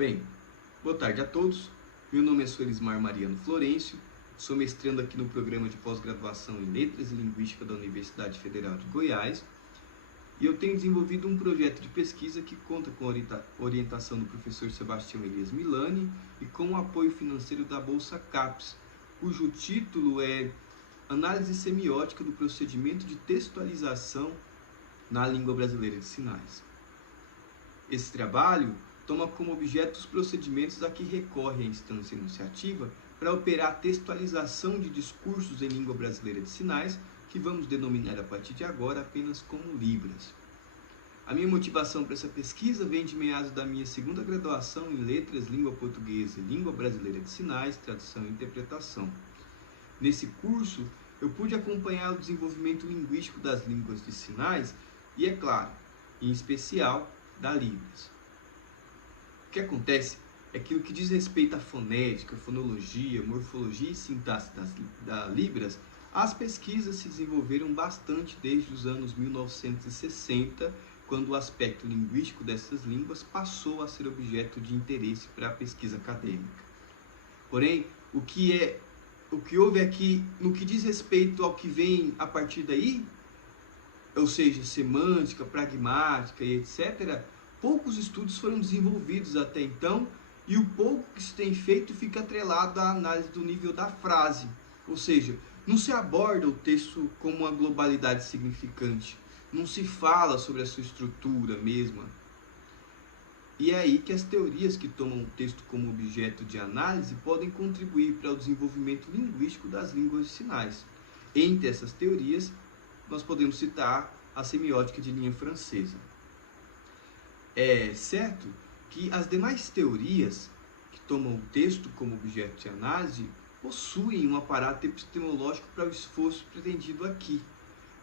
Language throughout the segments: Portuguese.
Bem, boa tarde a todos. Meu nome é Soelismar Mariano Florencio, sou mestrando aqui no programa de pós-graduação em Letras e Linguística da Universidade Federal de Goiás e eu tenho desenvolvido um projeto de pesquisa que conta com a orientação do professor Sebastião Elias Milani e com o apoio financeiro da Bolsa CAPES, cujo título é Análise Semiótica do Procedimento de Textualização na Língua Brasileira de Sinais. Esse trabalho toma como objeto os procedimentos a que recorre a instância enunciativa para operar a textualização de discursos em língua brasileira de sinais, que vamos denominar a partir de agora apenas como Libras. A minha motivação para essa pesquisa vem de meados da minha segunda graduação em Letras, Língua Portuguesa e Língua Brasileira de Sinais, Tradução e Interpretação. Nesse curso, eu pude acompanhar o desenvolvimento linguístico das línguas de sinais e, é claro, em especial, da Libras. O que acontece é que no que diz respeito à fonética, fonologia, morfologia e sintaxe da Libras, as pesquisas se desenvolveram bastante desde os anos 1960, quando o aspecto linguístico dessas línguas passou a ser objeto de interesse para a pesquisa acadêmica. Porém, o que houve aqui, no que diz respeito ao que vem a partir daí, ou seja, semântica, pragmática e etc., poucos estudos foram desenvolvidos até então, e o pouco que se tem feito fica atrelado à análise do nível da frase, ou seja, não se aborda o texto como uma globalidade significante, não se fala sobre a sua estrutura mesma. E é aí que as teorias que tomam o texto como objeto de análise podem contribuir para o desenvolvimento linguístico das línguas de sinais. Entre essas teorias, nós podemos citar a semiótica de linha francesa. É certo que as demais teorias que tomam o texto como objeto de análise possuem um aparato epistemológico para o esforço pretendido aqui.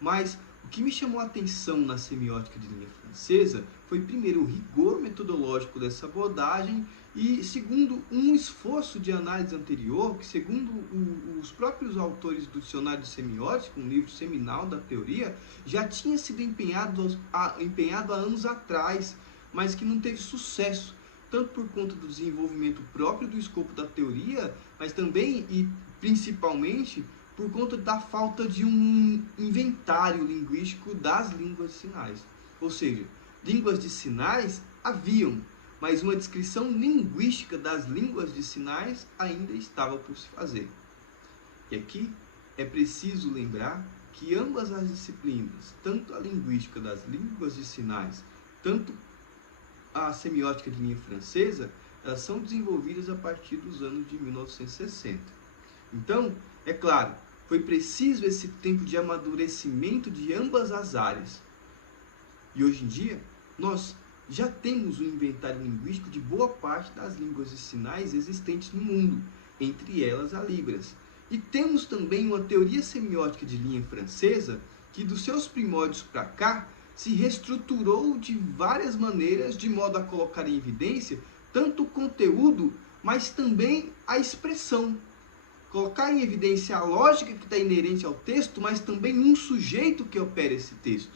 Mas o que me chamou a atenção na semiótica de linha francesa foi, primeiro, o rigor metodológico dessa abordagem e, segundo, um esforço de análise anterior que, segundo os próprios autores do Dicionário de Semiótica, um livro seminal da teoria, já tinha sido empenhado há anos atrás, mas que não teve sucesso, tanto por conta do desenvolvimento próprio do escopo da teoria, mas também e principalmente por conta da falta de um inventário linguístico das línguas de sinais. Ou seja, línguas de sinais haviam, mas uma descrição linguística das línguas de sinais ainda estava por se fazer. E aqui é preciso lembrar que ambas as disciplinas, tanto a linguística das línguas de sinais, tanto a semiótica de linha francesa, elas são desenvolvidas a partir dos anos de 1960. Então, é claro, foi preciso esse tempo de amadurecimento de ambas as áreas. E hoje em dia, nós já temos um inventário linguístico de boa parte das línguas de sinais existentes no mundo, entre elas a Libras. E temos também uma teoria semiótica de linha francesa que, dos seus primórdios para cá, se reestruturou de várias maneiras de modo a colocar em evidência tanto o conteúdo, mas também a expressão. Colocar em evidência a lógica que está inerente ao texto, mas também um sujeito que opera esse texto.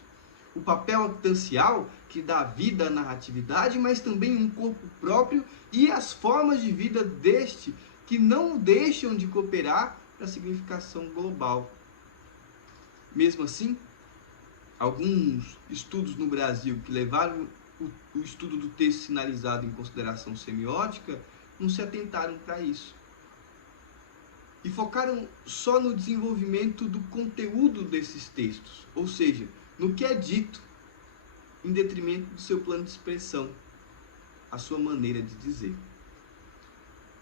O papel actancial, que dá vida à narratividade, mas também um corpo próprio e as formas de vida deste, que não deixam de cooperar para a significação global. Mesmo assim, alguns estudos no Brasil que levaram o estudo do texto sinalizado em consideração semiótica não se atentaram para isso. E focaram só no desenvolvimento do conteúdo desses textos, ou seja, no que é dito, em detrimento do seu plano de expressão, a sua maneira de dizer.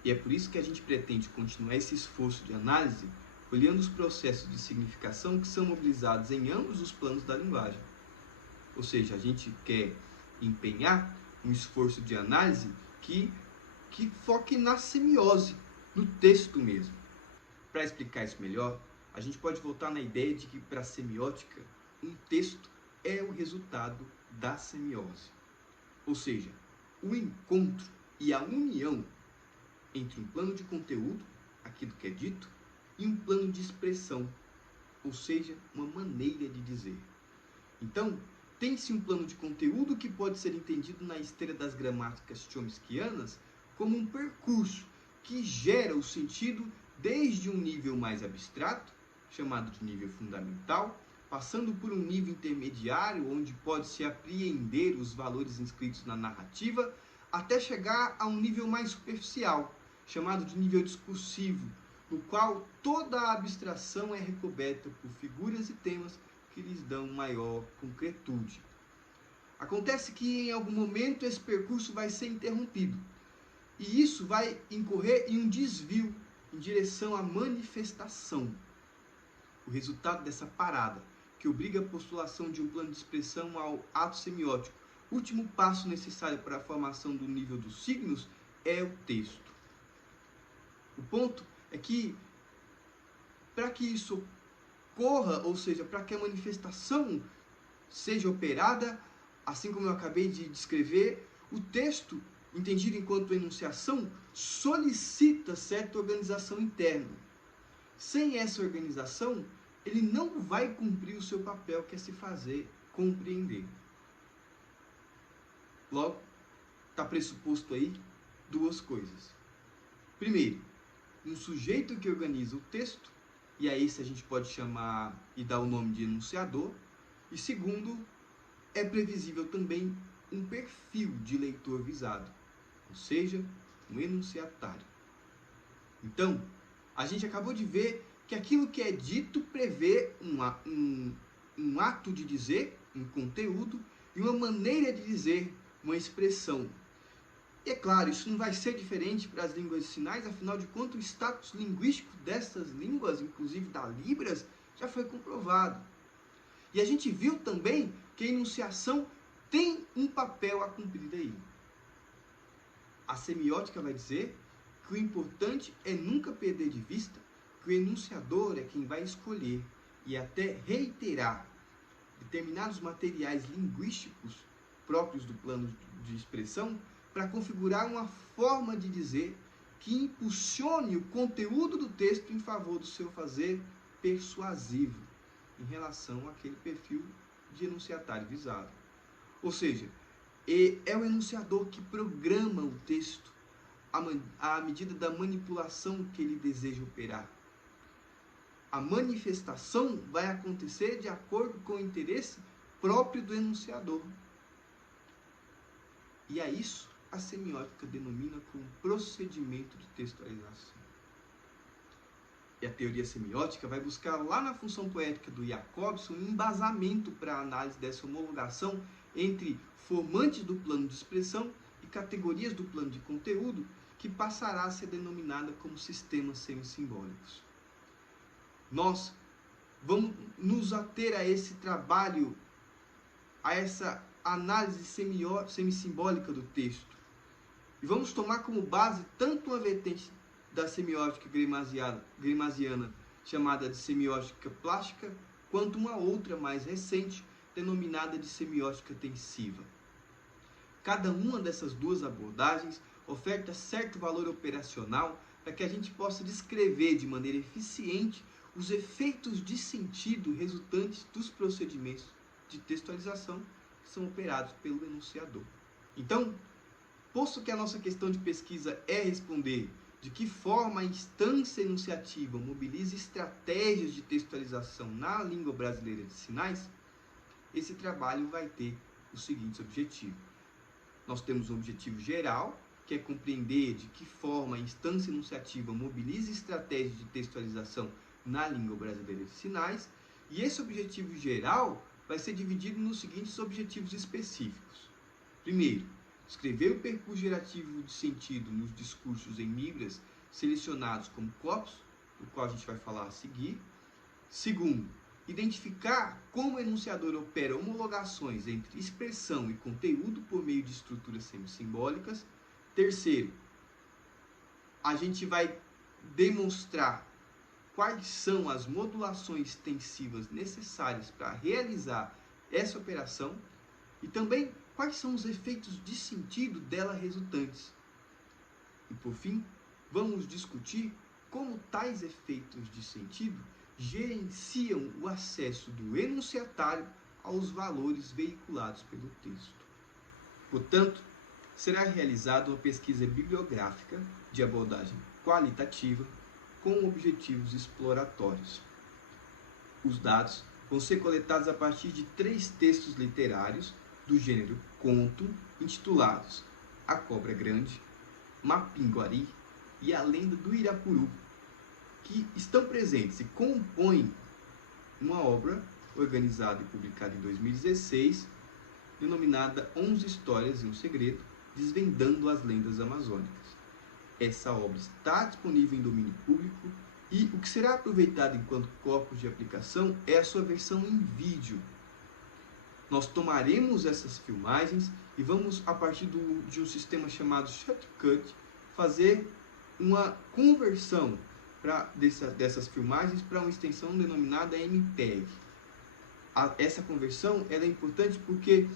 E é por isso que a gente pretende continuar esse esforço de análise, olhando os processos de significação que são mobilizados em ambos os planos da linguagem. Ou seja, a gente quer empenhar um esforço de análise que foque na semiose, no texto mesmo. Para explicar isso melhor, a gente pode voltar na ideia de que, para a semiótica, um texto é o resultado da semiose. Ou seja, o encontro e a união entre um plano de conteúdo, aquilo que é dito, e um plano de expressão, ou seja, uma maneira de dizer. Então, tem-se um plano de conteúdo que pode ser entendido na esteira das gramáticas chomskianas como um percurso que gera o sentido desde um nível mais abstrato, chamado de nível fundamental, passando por um nível intermediário, onde pode-se apreender os valores inscritos na narrativa, até chegar a um nível mais superficial, chamado de nível discursivo, no qual toda a abstração é recoberta por figuras e temas que lhes dão maior concretude. Acontece que em algum momento esse percurso vai ser interrompido, e isso vai incorrer em um desvio em direção à manifestação. O resultado dessa parada, que obriga a postulação de um plano de expressão ao ato semiótico, último passo necessário para a formação do nível dos signos, é o texto. O ponto é que, para que isso ocorra, ou seja, para que a manifestação seja operada, assim como eu acabei de descrever, o texto, entendido enquanto enunciação, solicita certa organização interna. Sem essa organização, ele não vai cumprir o seu papel, que é se fazer compreender. Logo, está pressuposto aí duas coisas. Primeiro, um sujeito que organiza o texto, e a esse a gente pode chamar e dar o nome de enunciador. E segundo, é previsível também um perfil de leitor visado, ou seja, um enunciatário. Então, a gente acabou de ver que aquilo que é dito prevê um ato de dizer, um conteúdo, e uma maneira de dizer, uma expressão. E é claro, isso não vai ser diferente para as línguas de sinais, afinal de contas, o status linguístico dessas línguas, inclusive da Libras, já foi comprovado. E a gente viu também que a enunciação tem um papel a cumprir aí. A semiótica vai dizer que o importante é nunca perder de vista que o enunciador é quem vai escolher e até reiterar determinados materiais linguísticos próprios do plano de expressão para configurar uma forma de dizer que impulsione o conteúdo do texto em favor do seu fazer persuasivo em relação àquele perfil de enunciatário visado. Ou seja, é o enunciador que programa o texto à medida da manipulação que ele deseja operar. A manifestação vai acontecer de acordo com o interesse próprio do enunciador. E a isso a semiótica denomina como procedimento de textualização. E a teoria semiótica vai buscar lá na função poética do Jacobson um embasamento para a análise dessa homologação entre formantes do plano de expressão e categorias do plano de conteúdo, que passará a ser denominada como sistemas semissimbólicos. Nós vamos nos ater a esse trabalho, a essa análise semissimbólica do texto. E vamos tomar como base tanto uma vertente da semiótica grimasiana, chamada de semiótica plástica, quanto uma outra mais recente, denominada de semiótica tensiva. Cada uma dessas duas abordagens oferta certo valor operacional para que a gente possa descrever de maneira eficiente os efeitos de sentido resultantes dos procedimentos de textualização que são operados pelo enunciador. Então, posto que a nossa questão de pesquisa é responder de que forma a instância enunciativa mobiliza estratégias de textualização na língua brasileira de sinais, esse trabalho vai ter os seguintes objetivos. Nós temos um objetivo geral, que é compreender de que forma a instância enunciativa mobiliza estratégias de textualização na língua brasileira de sinais, e esse objetivo geral vai ser dividido nos seguintes objetivos específicos. Primeiro, escrever o percurso gerativo de sentido nos discursos em Libras selecionados como corpos, do qual a gente vai falar a seguir. Segundo, identificar como o enunciador opera homologações entre expressão e conteúdo por meio de estruturas semissimbólicas. Terceiro, a gente vai demonstrar quais são as modulações tensivas necessárias para realizar essa operação e também quais são os efeitos de sentido dela resultantes. E por fim, vamos discutir como tais efeitos de sentido gerenciam o acesso do enunciatário aos valores veiculados pelo texto. Portanto, será realizada uma pesquisa bibliográfica de abordagem qualitativa com objetivos exploratórios. Os dados vão ser coletados a partir de 3 textos literários do gênero conto, intitulados A Cobra Grande, Mapinguari e A Lenda do Irapuru, que estão presentes e compõem uma obra organizada e publicada em 2016, denominada 11 Histórias e um Segredo, Desvendando as Lendas Amazônicas. Essa obra está disponível em domínio público e o que será aproveitado enquanto corpus de aplicação é a sua versão em vídeo. Nós tomaremos essas filmagens e vamos, a partir de um sistema chamado Shotcut, fazer uma conversão dessas filmagens para uma extensão denominada MPEG. Essa conversão ela é importante porque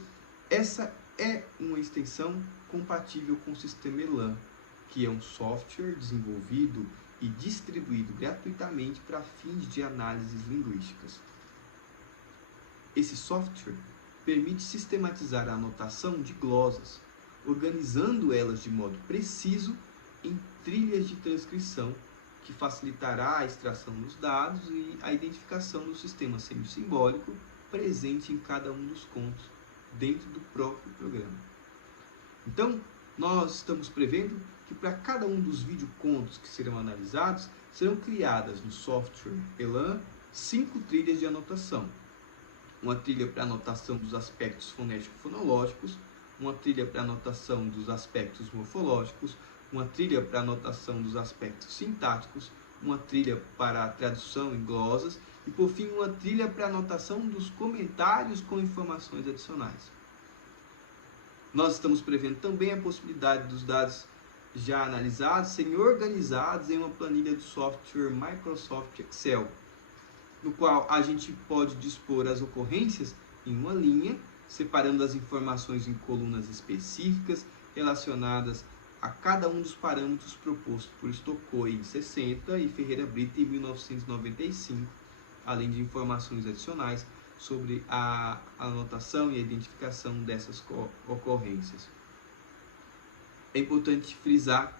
essa é uma extensão compatível com o sistema Elan, que é um software desenvolvido e distribuído gratuitamente para fins de análises linguísticas. Esse software permite sistematizar a anotação de glosas, organizando elas de modo preciso em trilhas de transcrição, que facilitará a extração dos dados e a identificação do sistema semissimbólico presente em cada um dos contos dentro do próprio programa. Então, nós estamos prevendo que para cada um dos videocontos que serão analisados, serão criadas no software Elan 5 trilhas de anotação. Uma trilha para anotação dos aspectos fonético-fonológicos, uma trilha para anotação dos aspectos morfológicos, uma trilha para anotação dos aspectos sintáticos, uma trilha para a tradução em glosas e, por fim, uma trilha para anotação dos comentários com informações adicionais. Nós estamos prevendo também a possibilidade dos dados já analisados serem organizados em uma planilha do software Microsoft Excel, no qual a gente pode dispor as ocorrências em uma linha, separando as informações em colunas específicas relacionadas a cada um dos parâmetros propostos por Stokoi em 60 e Ferreira Brito em 1995, além de informações adicionais sobre a anotação e a identificação dessas ocorrências. É importante frisar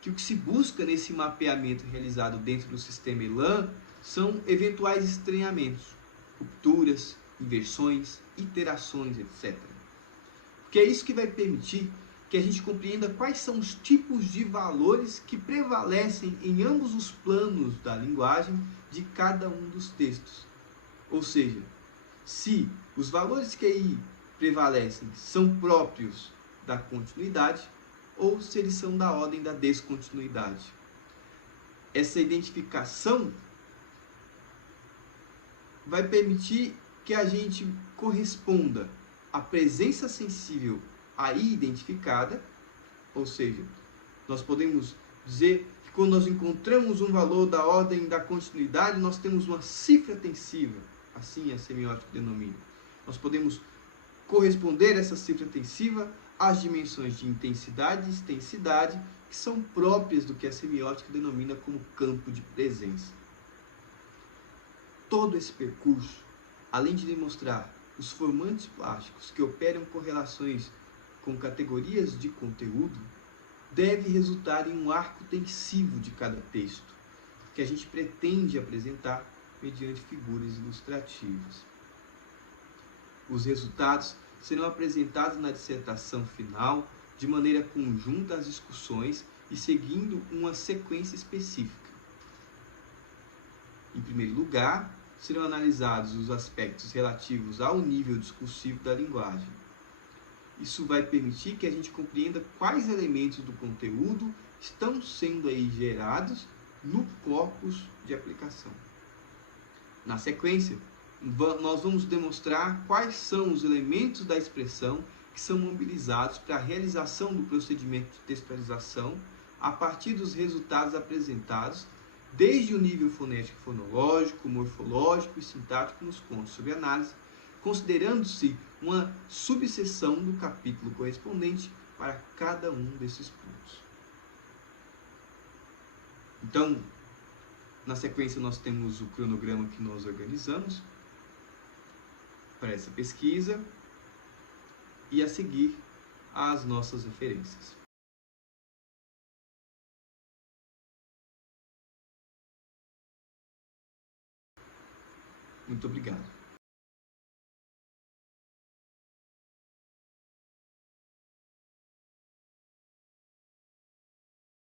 que o que se busca nesse mapeamento realizado dentro do sistema Elan são eventuais estranhamentos, rupturas, inversões, iterações, etc. Porque é isso que vai permitir que a gente compreenda quais são os tipos de valores que prevalecem em ambos os planos da linguagem de cada um dos textos. Ou seja, se os valores que aí prevalecem são próprios da continuidade ou se eles são da ordem da descontinuidade. Essa identificação vai permitir que a gente corresponda à presença sensível aí identificada, ou seja, nós podemos dizer que quando nós encontramos um valor da ordem da continuidade, nós temos uma cifra tensiva, assim a semiótica denomina. Nós podemos corresponder essa cifra tensiva às dimensões de intensidade e extensidade, que são próprias do que a semiótica denomina como campo de presença. Todo esse percurso, além de demonstrar os formantes plásticos que operam correlações com categorias de conteúdo, deve resultar em um arco tensivo de cada texto, que a gente pretende apresentar mediante figuras ilustrativas. Os resultados serão apresentados na dissertação final de maneira conjunta às discussões e seguindo uma sequência específica. Em primeiro lugar, serão analisados os aspectos relativos ao nível discursivo da linguagem. Isso vai permitir que a gente compreenda quais elementos do conteúdo estão sendo aí gerados no corpus de aplicação. Na sequência, nós vamos demonstrar quais são os elementos da expressão que são mobilizados para a realização do procedimento de textualização a partir dos resultados apresentados, desde o nível fonético, fonológico, morfológico e sintático nos contos sob análise, considerando-se uma subseção do capítulo correspondente para cada um desses pontos. Então, na sequência nós temos o cronograma que nós organizamos. para essa pesquisa e a seguir as nossas referências. Muito obrigado.